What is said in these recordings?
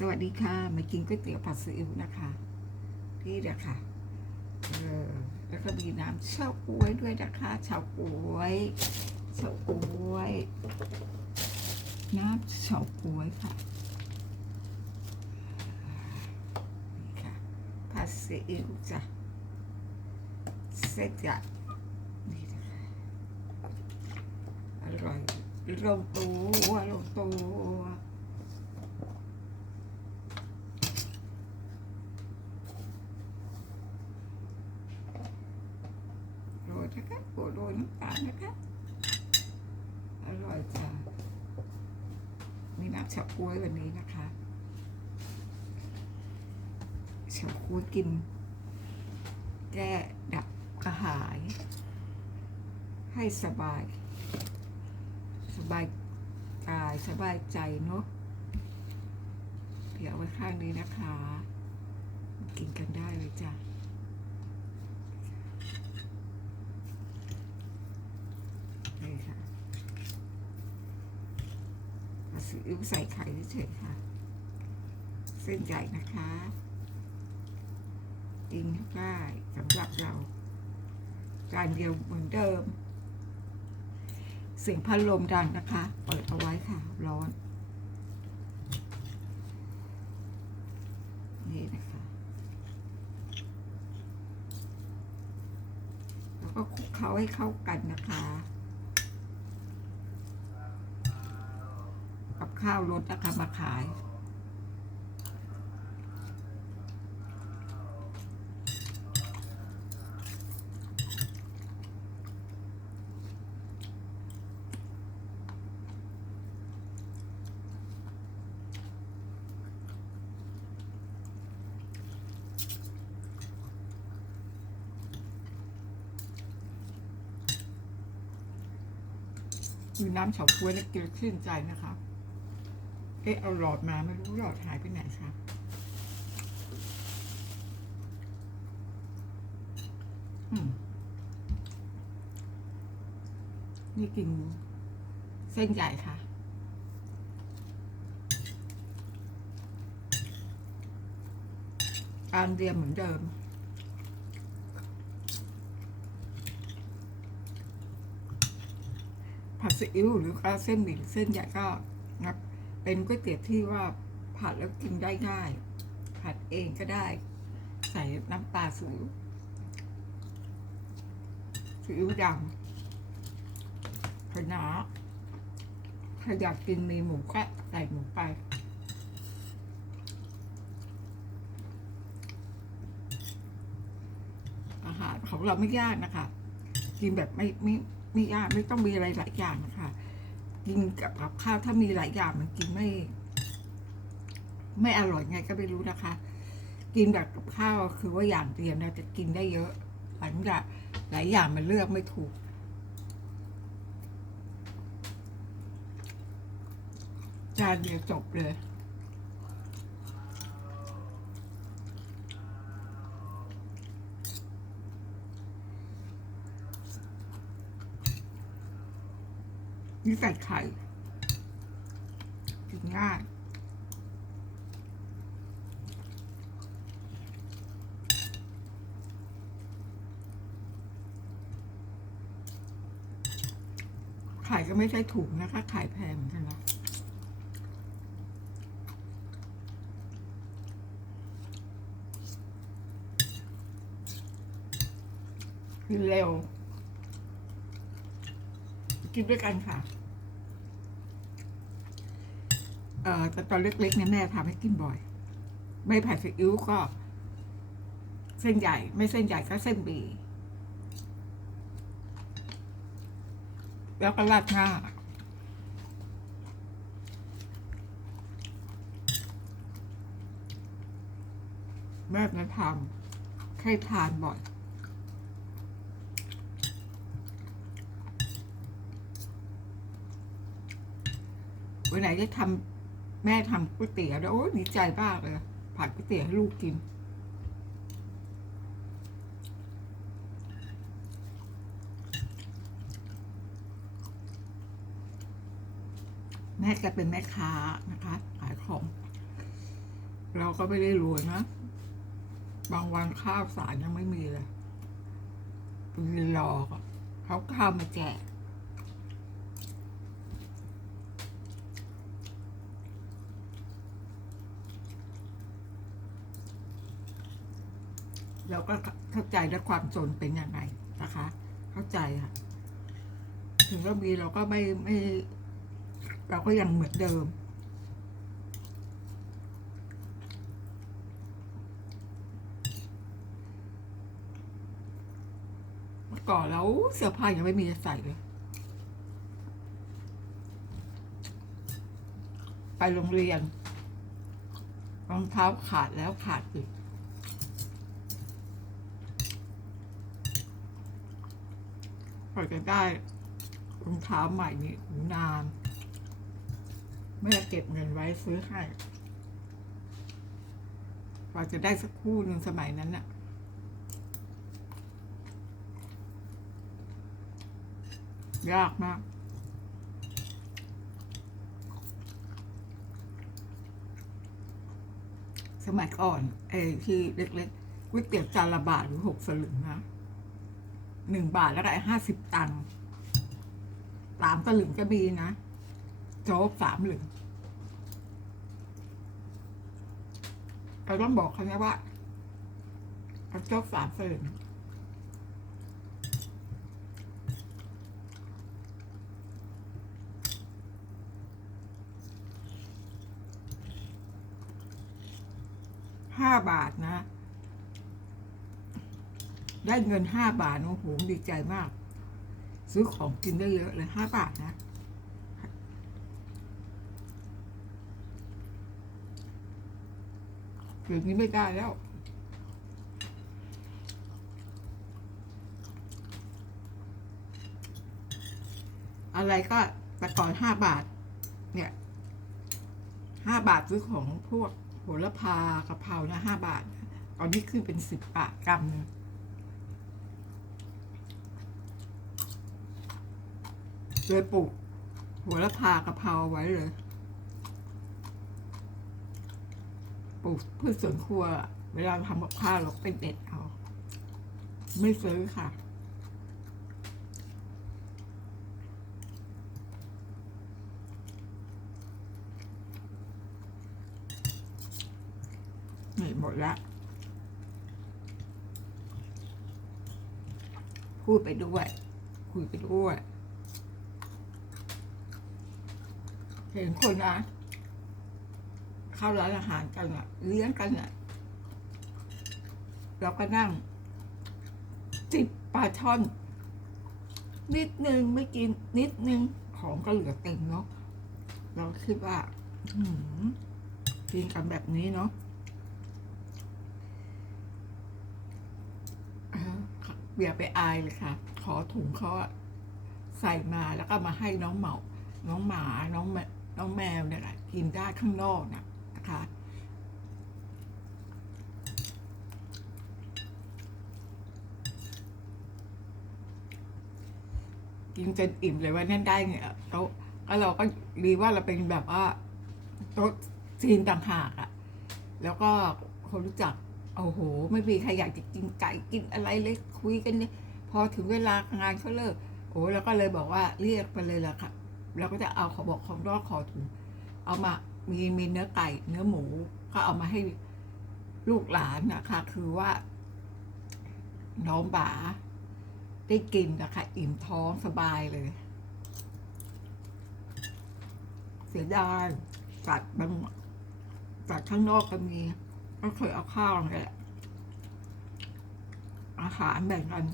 สวัสดีค่ะ มากินก๋วยเตี๋ยวผัดซีอิ๊วนะคะ นี่แหละค่ะ เออ แล้วก็มีน้ำเฉาก๊วยด้วยนะคะเฉาก๊วยเฉาก๊วย น้ำเฉาก๊วยค่ะนี่ค่ะผัดซีอิ๊วจ้ะเสร็จจ้ะนี่นะคะอร่อยลงตัวลงตัว โรยนะคะโปรยโรย น้ำตาลนะคะอร่อยจ้ะมีน้ำเฉาก๊วยวันนี้นะคะเฉาก๊วยกิน แก้ดับกระหาย ให้สบาย สบายกายสบายใจเนาะเดี๋ยวไว้ข้างนี้นะคะ กินกันได้เลยจ้ะ นี่ค่ะผัด ซีอิ๊วใส่ไข่เฉยค่ะ เส้นใหญ่นะคะกินได้สำหรับเรา การเดียวเหมือนเดิม เสียงพัดลมดังนะคะ เปิดเอาไว้ค่ะ ร้อน นี่นะคะ แล้วก็คลุกเคล้าให้เข้ากันนะคะ กับ ข้าวรสนะคะมาขาย มีน้ำเฉาก๊วยแล้วกินชื่นใจนะคะ เอ๊ะเอาหลอดมาไม่รู้หลอดหายไปไหนคะอืมนี่กินเส้นใหญ่ค่ะ การเรียมเหมือนเดิมผัดซีอิ๊วหรือก็เส้นหมี่เส้นใหญ่ก็ เป็นก๋วยเตี๋ยวที่ว่าผัดแล้วกินได้ง่าย ผัดเองก็ได้ ใส่น้ำปลาซีอิ๊วซีอิ๊วดำคะน้าถ้าอยากกินมีหมูก็ใส่หมูไป อาหารของเราไม่ยากนะคะ กินแบบไม่ไม่ไม่ยากไม่ต้องมีอะไรหลายอย่างนะคะ กินกับกับข้าวถ้ามีหลายอย่างมันกินไม่ ไม่อร่อยไงก็ไม่รู้นะคะ กินแบบกับข้าวคือว่าอย่างเดียวนะจะกินได้เยอะหลังจากหลายอย่างมันเลือกไม่ถูกจานเดียวจบเลย นี่ใส่ไข่กินง่ายไข่ก็ไม่ใช่ถูกนะคะไข่แพงเหมือนกันนะเร็ว กินด้วยกันค่ะ เอ่อแต่ตอนเล็กๆเนี่ยแม่ทำให้กินบ่อย ไม่ผัดซีอิ๊วก็ เส้นใหญ่ ไม่เส้นใหญ่ก็เส้นหมีแล้วก็ราดหน้าแม่นะทำให้ทานบ่อยวันไหนจะทำ แม่ทำก๋วยเตี๋ยวแล้วโอ้ดีใจมากเลย ผัดก๋วยเตี๋ยวให้ลูกกิน แม่แกเป็นแม่ค้านะคะ ขายของ เราก็ไม่ได้รวยนะ บางวันข้าวสารยังไม่มีเลยรอเขาข้าวมาแจก เราก็เข้าใจและความจนเป็นยังไงนะคะ เข้าใจค่ะ ถึงเรามีเราก็ไม่ไม่ เราก็ยังเหมือนเดิม ก่อนแล้วเสื้อผ้ายังไม่มีจะใส่เลย ไปโรงเรียนรองเท้าขาดแล้วขาดอีก กว่าจะได้รองเท้าใหม่นี่นาน แม่เก็บเงินไว้ซื้อให้กว่าจะได้สักคู่หนึ่งสมัยนั้นน่ะยากมากสมัยก่อนไอ้ที่เล็กๆก๋วยเตี๋ยวจานละบาทหรือหกสลึงนะ หนึ่งบาทแล้วไอ้ห้าสิบตังค์สามสลึงก็มีนะโจ๊กสามหลึงเราต้องบอกเขานะว่าเอาโจ๊กสามสลึงห้าบาทนะ ได้เงินห้าบาทโอ้โหดีใจมาก ซื้อของกินได้เยอะเลยห้าบาทนะเดี๋ยวนี้ไม่ได้แล้วอะไรก็แต่ก่อนห้าบาท เนี่ยห้าบาทซื้อของพวกโหระพากะเพรานะห้าบาท ตอนนี้ขึ้นเป็นสิบบาทกรัมนึง เลยปลูกโหัวละพากะเพราไว้เลย ปลูกพืชสวนครัว เวลาทำกับข้าวเราเป็นเด็ดเอา ไม่ซื้อค่ะนี่หมดละพูดไปด้วย คุยไปด้วย เห็นคนนะเข้าร้านอาหารกันอะเลี้ยงกันอะเราก็นั่ง จิบปลาช่อน นิดนึงไม่กินนิดนึงของก็เหลือเต็มเนาะเราคิดว่าอืมกินกันแบบนี้เนาะอย่าไปอายเลยค่ะ ขอถุงเขาใส่มาแล้วก็มาให้น้องเหมา น้องหมา น้องแม น้องแมวเนี่ยแหละกินได้ข้างนอกนะนะคะกินจนอิ่มเลยว่านั่นได้เนี่ยโต๊ะก็เราก็ดีว่าเราเป็นแบบว่าโต๊ะจีนต่างหากอะแล้วก็คนรู้จักโอ้โห ไม่มีใครอยากจะกินไก่กินอะไรเลยคุยกันเนี่ยพอถึงเวลางานเขาเลิกโอ้แล้วก็เลยบอกว่าเรียกไปเลยละค่ะ เราก็จะเอาขอบอกของรอดขอถุงเอามามีมีเนื้อไก่เนื้อหมูก็เอามาให้ลูกหลานนะคะ คือว่า น้องบ่าได้กินนะคะ อิ่มท้องสบายเลย เสียดายจัดบางจัดข้างนอกก็มี ก็เคยเอาข้าวนี่แหละอาหารแบ่งกัน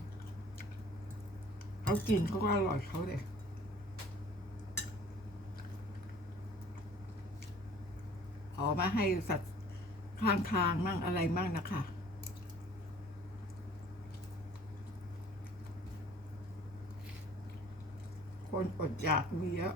เขากินเขาก็อร่อยเขาเลย อมาให้สัตว์ข้างทางมั่งอะไรมั่งนะคะคนอดอยากมีเยอะ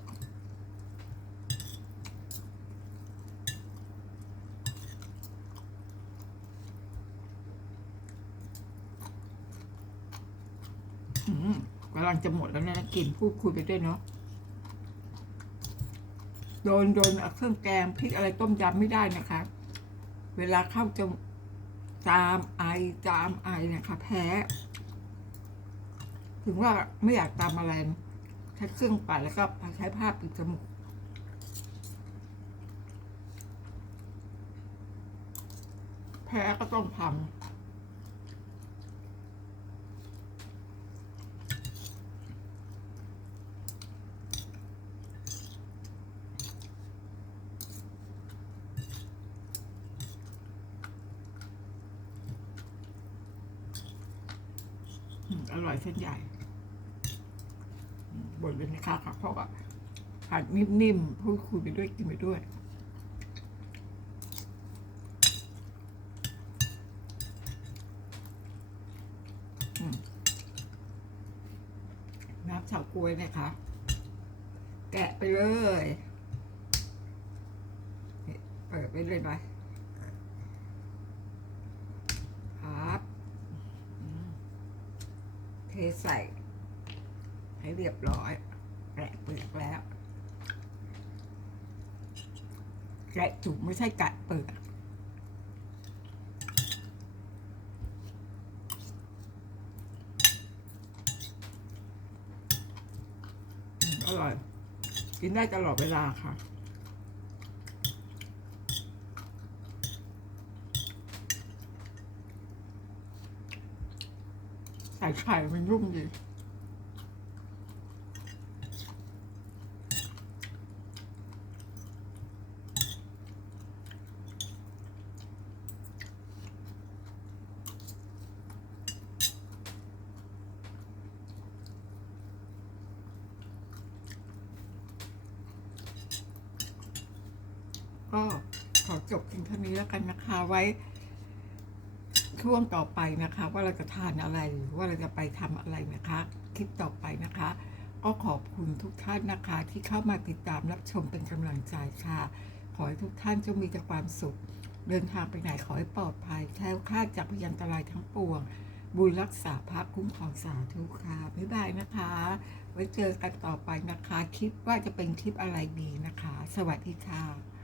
กำลังจะหมดแล้วนะกินพูดคุยไปด้วยเนาะ โดนโดนเครื่องแกงพริกอะไรต้มยำไม่ได้นะคะ เวลาเข้าจะจามไอจามไอนี่ยค่ะแพ้ ถึงว่าไม่อยากตามอะไรใช้เครื่องปัดแล้วก็ใช้ผ้าปิดจมูกแพ้ก็ต้องทำ อร่อยเส้นใหญ่บดเลยนะคะค่ะเพราะว่าผัดนิ่มๆพูดคุยไปด้วยกินไปด้วยน้ำเฉาก๊วยนะคะ แกะไปเลย เปิดไปเลยไปครับอืมเท ใส่ ให้เรียบร้อยแกะเปลือกแล้วแกะจุกไม่ใช่แกะเปลือกอืมอร่อย กินได้ตลอดเวลาค่ะ ไข่มันนุ่มดีก็ขอจบเพียงเท่านี้แล้วกันนะคะไว้ ช่วงต่อไปนะคะ ว่าเราจะทานอะไรหรือว่าเราจะไปทำอะไรนะคะ คลิปต่อไปนะคะ ก็ขอบคุณทุกท่านนะคะ ที่เข้ามาติดตามรับชมเป็นกำลังใจค่ะ ขอให้ทุกท่านจงมีแต่ความสุข เดินทางไปไหนขอให้ปลอดภัยแคล้วคลาดจากพยันตรายทั้งปวง บุญรักษาพระคุ้มครองสาธุค่ะบ๊ายบายนะคะ ไว้เจอกันต่อไปนะคะคิดว่าจะเป็นคลิปอะไรดีนะคะ สวัสดีค่ะ